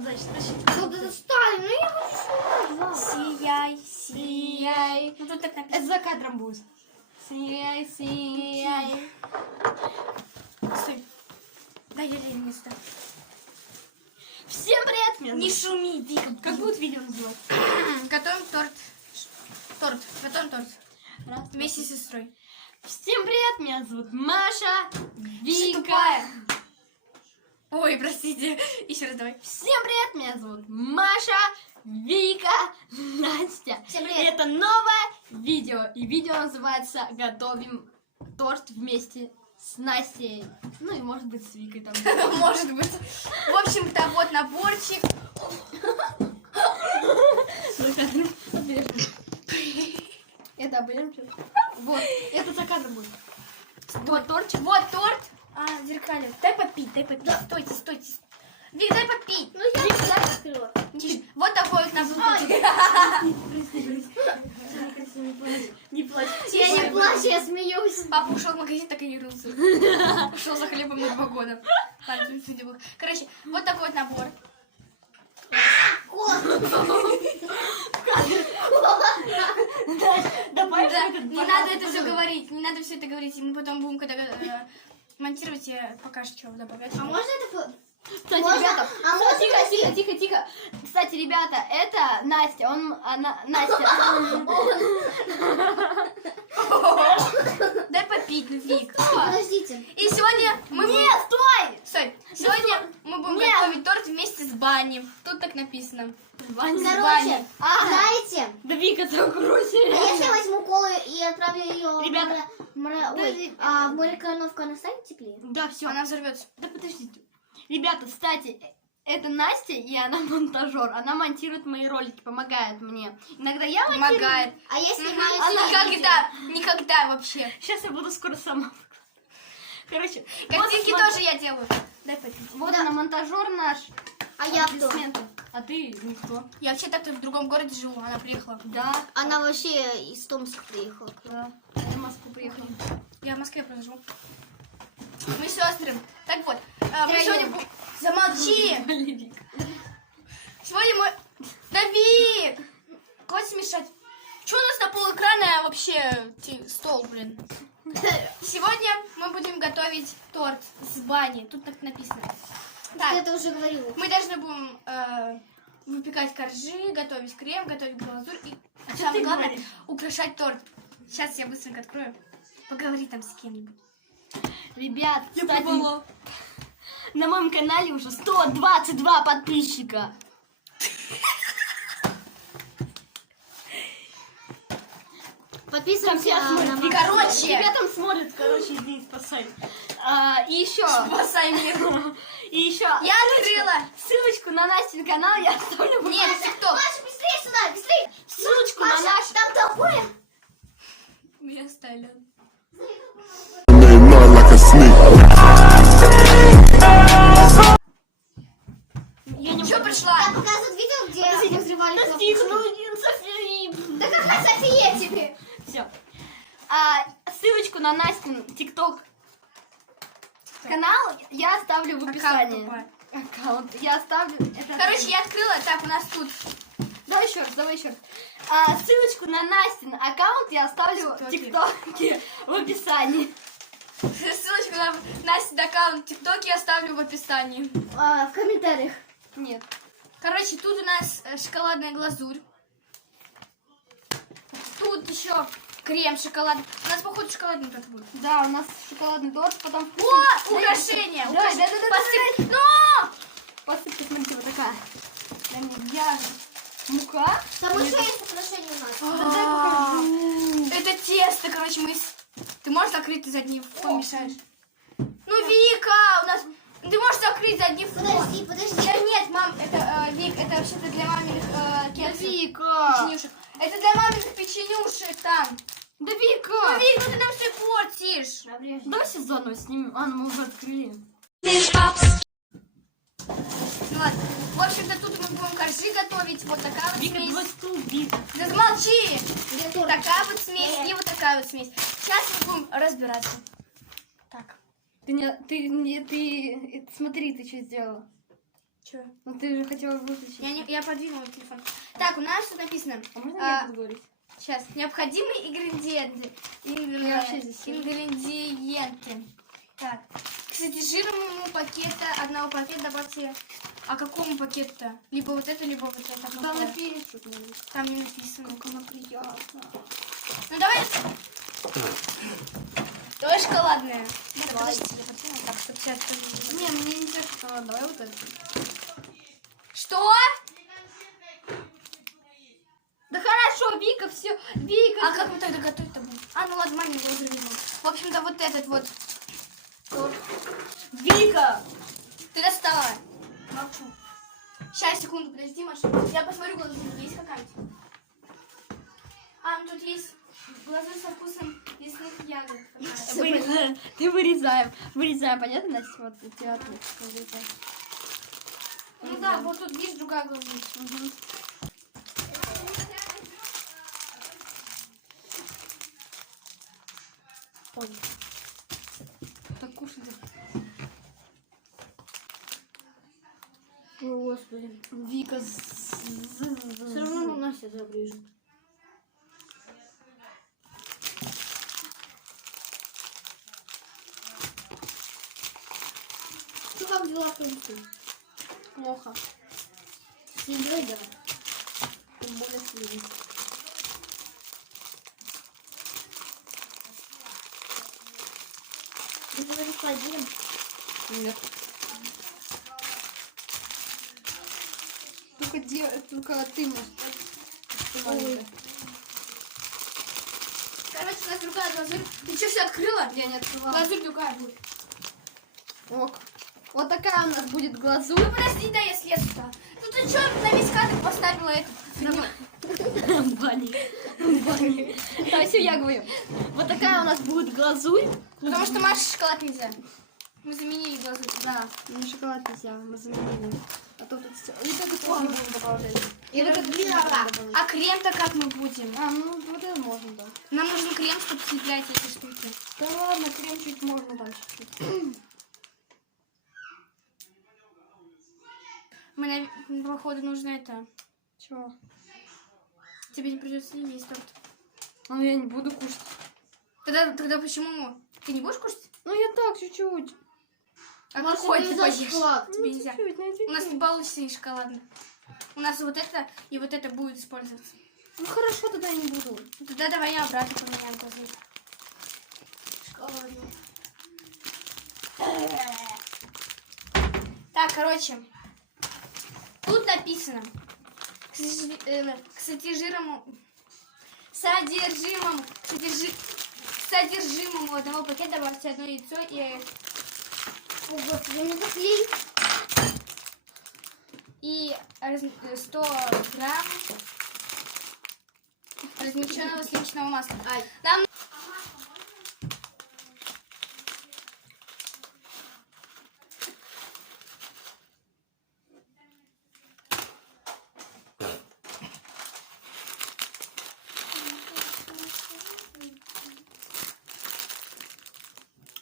значит, значит. Вот это ставим, ну я хочу два. Сияй, сияй. Ну тут так написано. Это за кадром будет. Сияй, сияй. Стой. Да, я не ставлю. Всем привет, меня не шуми, Вика. Как будет видео называться? Готовим торт. Готовим торт. Вместе с сестрой. Всем привет, меня зовут Маша. Вика. Ой, простите. Еще раз давай. Всем привет, меня зовут Маша, Вика, Настя. Всем привет. Это новое видео. И видео называется «Готовим торт вместе с Настей». Ну и может быть с Викой там. Может быть. В общем-то, вот наборчик. Это объем. Вот, это за кадром будет. Вот тортик. Вот торт. Зеркально. Дай попить, дай попить. Да. Стойте, стойте. Вик, дай попить. Ну я не открыла. Вот такой вот набор. Не плачь. Я не плачу, я смеюсь. Папа ушел в магазин, так и не вернулся. Ушел за хлебом на 2 года. Короче, вот такой вот набор. Не надо это все говорить, не надо все это говорить. Мы потом будем, когда монтировать, я покажу, что добавлять. А можно это... Кстати, можно? ребята, А можно тихо. Кстати, ребята, это Настя, Настя. Дай попить, ну Вик. Подождите. И сегодня мы будем... Стой! Сегодня мы будем готовить торт вместе с Банни. Тут так написано. Короче, знаете... да Вика, это грустно. если я возьму колу и отправлю ее Ребята, в морякановку, она станет теплее? Да, все. Она взорвется. Да подождите. Ребята, кстати, это Настя, и она монтажер. Она монтирует мои ролики, помогает мне. Иногда я монтирую. Помогает. А если Она никогда вообще. Сейчас я буду скоро сама. Короче, картинки тоже я делаю. Дай попить. Вот она, монтажер наш. А я кто? А ты никто. Я вообще так-то в другом городе живу, она приехала. Да. Она вообще из Томска приехала. Да. Я в Москву приехала. Я в Москве проживу. Мы сестры. Так вот, мы сегодня будем... Замолчи! Сегодня мы... Давид! Хватит смешать. Что у нас на полэкрана вообще стол, блин? Сегодня мы будем готовить торт с Банни. Тут так написано. Так, Ты это уже говорила. мы должны будем выпекать коржи, готовить крем, готовить глазурь и, самое главное, украшать торт. Сейчас я быстренько открою. Поговори там с кем-нибудь. Ребят, кстати, на моем канале уже 122 подписчика. Подписываемся на И, короче, тебя там смотрят, короче, иди, спасай. И еще. Спасай мир. И еще. Я открыла ссылочку на Настин канал, я оставлю. Нет, ТикТок. Маша, быстрее сюда, быстрее. Ссылочку Маша, на наш. там такое. Меня оставили. Я не пришла. Там показывают видео, где мы взрывали кнопку. София. Да какая София тебе? Все. Ссылочку на Настин ТикТок канал я оставлю в описании. Аккаунт. Я оставлю. Короче, я открыла. Так, у нас тут. Давай еще раз. Ссылочку на Настин аккаунт я оставлю в ТикТоке в описании. Ссылочку на Настин аккаунт в ТикТоке я оставлю в описании. В комментариях. Нет. Короче, тут у нас шоколадная глазурь. Тут еще крем шоколадный. У нас, походу, шоколадный торт будет. Да, у нас шоколадный торт, потом... О, украшение! Да. Посыпка, смотрите, вот такая. Мука. Там еще есть украшения у нас. Это тесто, короче, мы... Ты можешь закрыть ты задний фон, мешаешь? Ну, Вика, у нас... Ты можешь закрыть задний фон. Подожди. Да нет, мам, это, Вик, это вообще-то для маминых кексов. Вика. Печенюшек. Это для маминых печенюшек там. Да, Вика. Ну, Вик, ну ты там все портишь. Давай сейчас заново снимем. Мы уже открыли. Ну ладно. В общем-то, тут мы будем коржи готовить. Вот такая вот смесь. Да замолчи. Такая вот смесь и вот такая вот смесь. Сейчас мы будем разбираться. Так. Ты смотри, ты что сделала? Че? Ну ты же хотела выключить. Я подвинула телефон. Так, у нас тут написано. А можно я буду говорить? Сейчас. Необходимые ингредиенты. Я вообще здесь сижу. Ингредиенты. Так. К содержимому пакета, одного пакета добавьте... А какому пакету-то? Либо вот это, либо вот это. Там напишут. Там не написано. Как оно приятно. Ну давай. Давай шоколадное. Давай. Подождите, я подвину. Так, чтобы сейчас... Не, мне не нравится шоколад. Давай вот это. Что? Да хорошо, Вика, все. Вика. А как мы тогда готовить-то будем? А, ну ладно, маме уже видел. В общем-то, вот этот вот. Вика! Ты достала. Молчу. Сейчас, секунду, подожди, Маша. Я посмотрю, глазурь есть какая-нибудь. А, ну тут есть глазурь со вкусом лесных ягод. Вырезаем. Ты вырезаем. Вырезаем, понятно, Настя? Вот у тебя тут. Вырезаем. Ну да, вот тут есть другая глазурь. Угу. Понял. Так кушай. О, Господи. Вика. Все равно Настя забрежет. Что как дела в принципе? Плохо. С ним давай. Тем более слизь. Ты говоришь, пойдем. Нет. Только ты можешь. Ты маленькая. Короче, у нас другая глазурь. Ты что, все открыла? Я не открывала. Глазурь другая будет. Ок. Вот такая у нас будет глазурь. Ну подожди, да, я слезу-то. Ну ты что на весь кадр поставила эту фигню? Бани. Да, все, я говорю. Вот такая у нас будет глазурь. Потому что Маше шоколад нельзя. Мы заменили глазурь. Да, не шоколад нельзя, мы заменили. А то тут все. И только тоже не будем добавлять. И вот это тоже А добавлять. крем-то как мы будем? А, ну вот это можно, да. Нам нужен крем, чтобы слеплять эти штуки. Да ладно, крем чуть можно там чуть-чуть. Мы, походу, нужно это... Чего? Тебе не придется есть торт. Ну я не буду кушать. Тогда почему? Ты не будешь кушать? Ну я так, чуть-чуть. А Может, какой тебе ты взять поешь? шоколад? Тебе нельзя. Чуть-чуть, ну чуть-чуть. У нас не получится и шоколадно. У нас вот это и вот это будет использоваться. Ну хорошо, тогда я не буду. Тогда давай я обратно поменяем глазурь. Шоколадно. Так, короче. Тут написано. К содержимому одного пакета добавьте одно яйцо и... О, Господи, не дошли. И 100 грамм размягченного сливочного масла. Ай. Нам...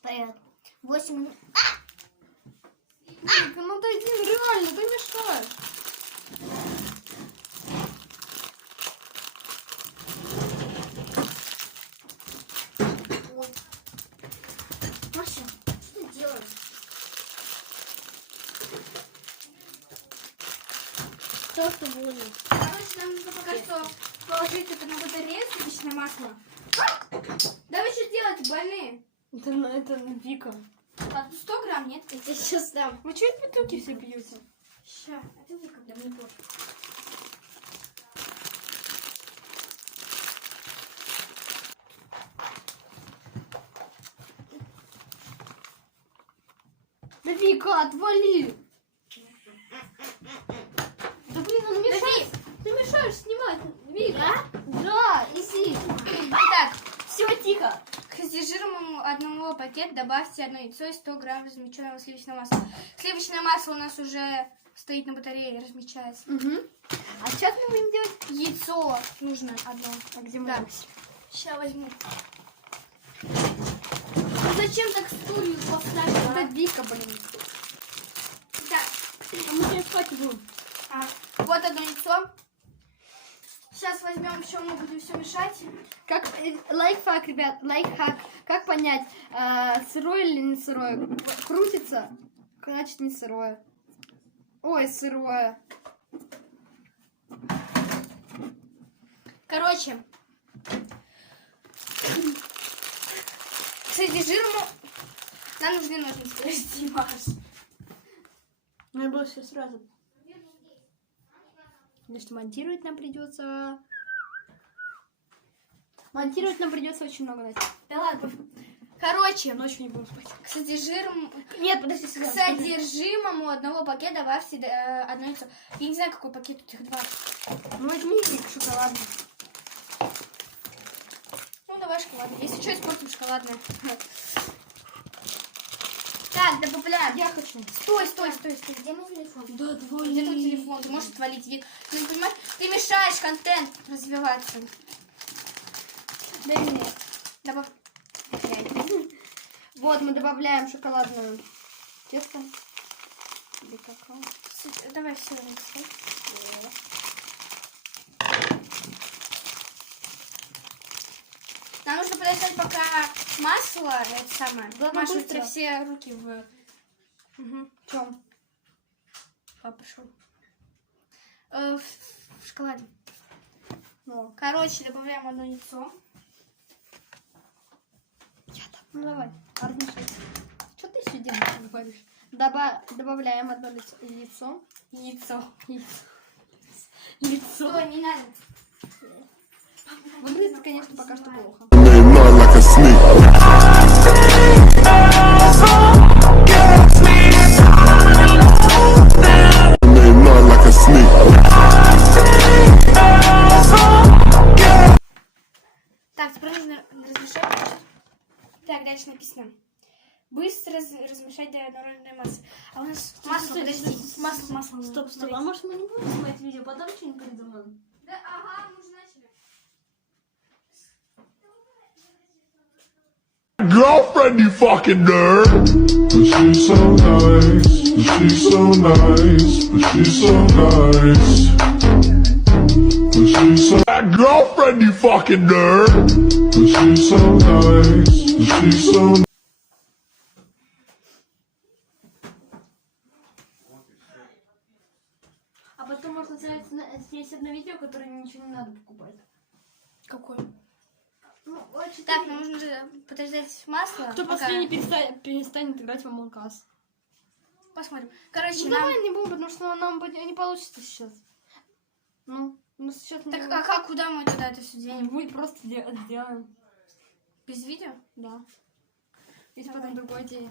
Порядок. 8 минут. Вика, ну дойди, реально, ты мешаешь. Ой. Маша, что ты делаешь? Что ты будешь? Короче, нам нужно пока что положить это на батарею сливочное масло. Давай что делать, больные? Это Вика. Так, 100 грамм, нет? Я тебе сейчас дам. Вы что это бутылки все пьете? Ща, а ты вы когда мне пофиг. Да Вика, отвали! Да блин, он мешает. Ты мешаешь снимать, Вика. Да, иди. Итак, Все, тихо. к содержимому одного пакета добавьте одно яйцо и 100 грамм размягченного сливочного масла. Сливочное масло у нас уже стоит на батарее, размягчается. Угу. А сейчас мы будем делать... Яйцо нужно одно. А где мы? Да. Сейчас возьму. Зачем так стулья поставила? Это Вика, блин. Так, А мы сейчас спать будем. Вот одно яйцо. Сейчас возьмем еще, мы будем все мешать. Как лайфхак, ребят, лайфхак. Как понять, сырое или не сырое? Крутится, значит не сырое. Ой, сырое. Короче, к содержимому нам нужны ножницы. Димаш. Надо было все сразу. Значит, монтировать нам придется. Монтировать нам придется очень много, Настя. Да ладно. Короче, Ночью не будем спать. к содержимому... Нет, подожди, К сюда. содержимому одного пакета добавьте одно яйцо. Я не знаю, какой пакет, у них два. Ну, возьми шоколадный. Ну, давай шоколадный. Если что, испортим шоколадное. Так, добавляем. Я хочу. Стой. Где мой телефон? Да, Где твой телефон? Ты можешь отвалить? Ты не понимаешь? Ты мешаешь контент развиваться. Дай мне. Добав... Вот, мы добавляем шоколадную тесто. Или какао. Давай все. Нам нужно подождать, пока масло, это самое. Ладно, Маша, у быстро. тебя все руки в... В чем? Папа шел. В шоколаде. Ну, Короче, добавляем одно яйцо. ну давай, размешай. Что ты еще делаешь, говоришь? Добавляем одно яйцо. Яйцо. Яйцо. Стой, не надо. Выглядит, конечно, пока что плохо. Not like a snake. Not like a snake. Так, теперь нужно размешать. Так, дальше написано. Быстро размешать до однородной массы. А у нас масло, стой, подожди. стой, Масло. Стоп. А может мы не будем снимать видео, потом что-нибудь придумаем? Да, ага, мы уже начали. Girlfriend, you fucking nerd. But she's so nice. But she's so nice. But she's so nice. But she's so. Girlfriend, you fucking nerd. But she's so nice. But she's so. А потом можно снять одно видео, которое ничего не надо покупать. Какой? Ну, очень Так, нам нужно подождать масло. Кто пока- последний перестанет играть в Among Us? Посмотрим. Короче, Ну нам... давай не будем, потому что нам не получится сейчас. Ну сейчас Так, а как, куда мы туда это все денем? мы просто сделаем. Без видео? Да. Есть Давай. потом другой идеи.